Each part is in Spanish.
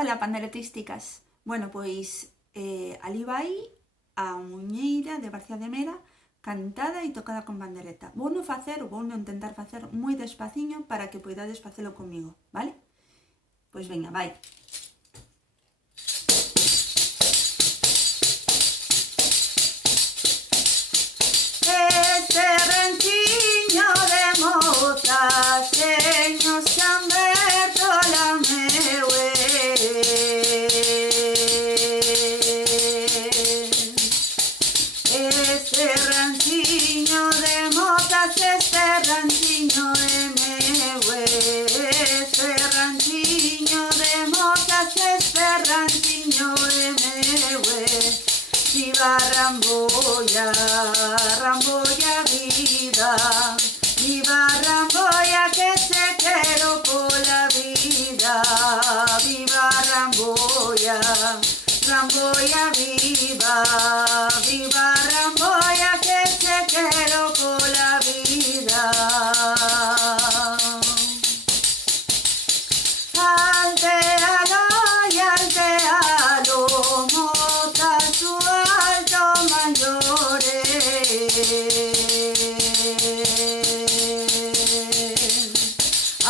Ola, panderetísticas. Bueno, pois alí vai a muñeira de Barcia de Mera cantada e tocada con pandereta. Vouno intentar facer moi despaciño para que poidades facelo comigo, vale? Pois veña, vai. Este ranchiño de mozas, señor San Bertolomeu, este ranchiño de mozas, este ranchiño de meu, este ranchiño de mozas, este ranchiño de meu. Viva Ramboya, Ramboya vida, viva Ramboya que se quero pola vida, viva Ramboya, Ramboya viva, viva Ramboya que se quero pola vida. Altealo y altealo, mota su alto mayores.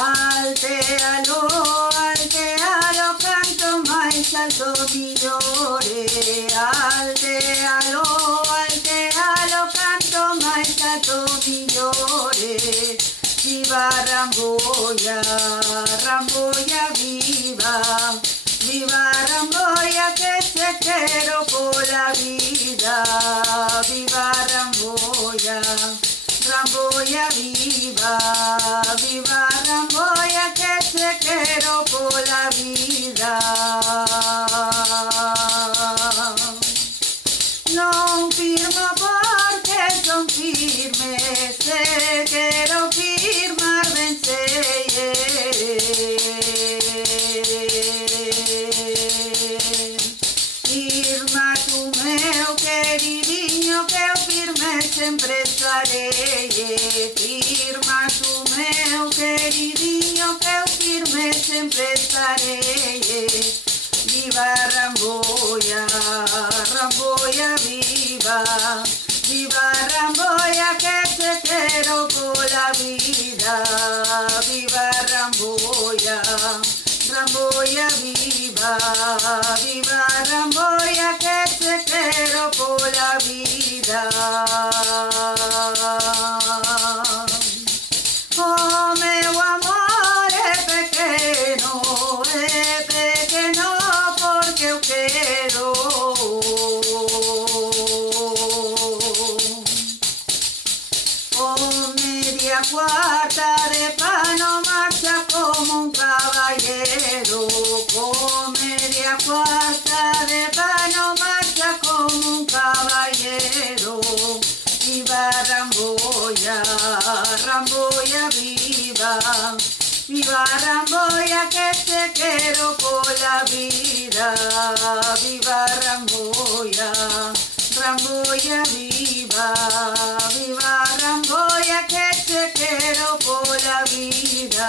Altealo, altealo, canto máis alto millore. Altealo, altealo, canto máis alto millore. Viva Ramboya, Ramboya viva, viva Ramboya que se quero pola vida, viva Ramboya, Ramboya viva, viva Ramboya que se quero pola vida. Non firmo porque son firme, se quero firmar ben sei. Firma tu meu queridinho que eu firme sempre estarei. Firma tu meu queridinho que eu firme sempre estarei. Viva Ramboya, Ramboya viva, viva Ramboya que se quero pola vida, viva Ramboya, Ramboya viva, viva Ramboya que se quero pola vida. Oh, meu amor é pequeno porque eu quero. Con media cuarta de pano marcha como un caballero. Con media cuarta de pano marcha como un caballero. Viva Ramboya, Ramboya viva, viva Ramboya que se quero pola vida, viva Ramboya, Ramboya viva, viva Ramboya que se quero pola vida.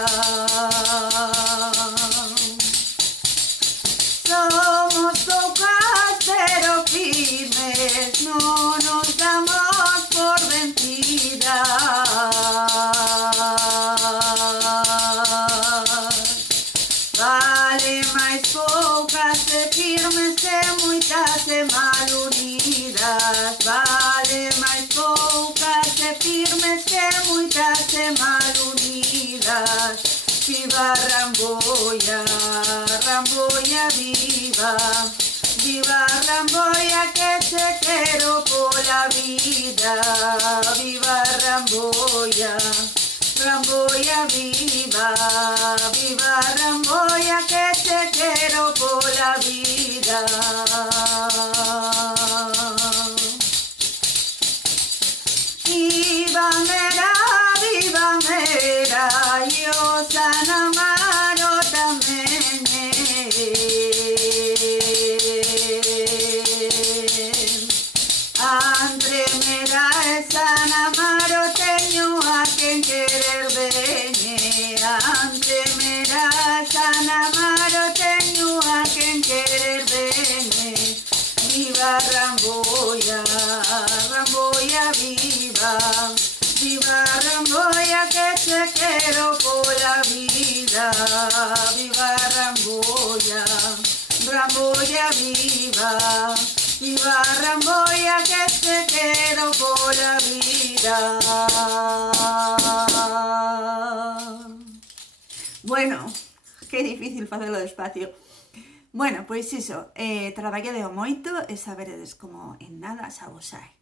Somos pocas pero firmes, no nos damos por vencidas. Vale máis poucas e firmes que moitas e mal unidas. Vale máis poucas e firmes que moitas e mal unidas. Viva Ramboya, Ramboya viva, viva Ramboya que se quero pola vida, viva Ramboya, Ramboya viva, viva Ramboya que se quero pola vida. Viva Mera, yo San Amaro tamén. Andre Mera e San Amaro teño a quen querer ben. Andre Mera, San Amaro teño Ramboia, Ramboia viva, viva Ramboia que te quiero por la vida, viva Ramboia, Ramboia viva, viva Ramboia que te quiero por la vida. Bueno, que difícil facelo despacio. Bueno, pois iso, traballade moito e saberedes como en nada xa vos sae.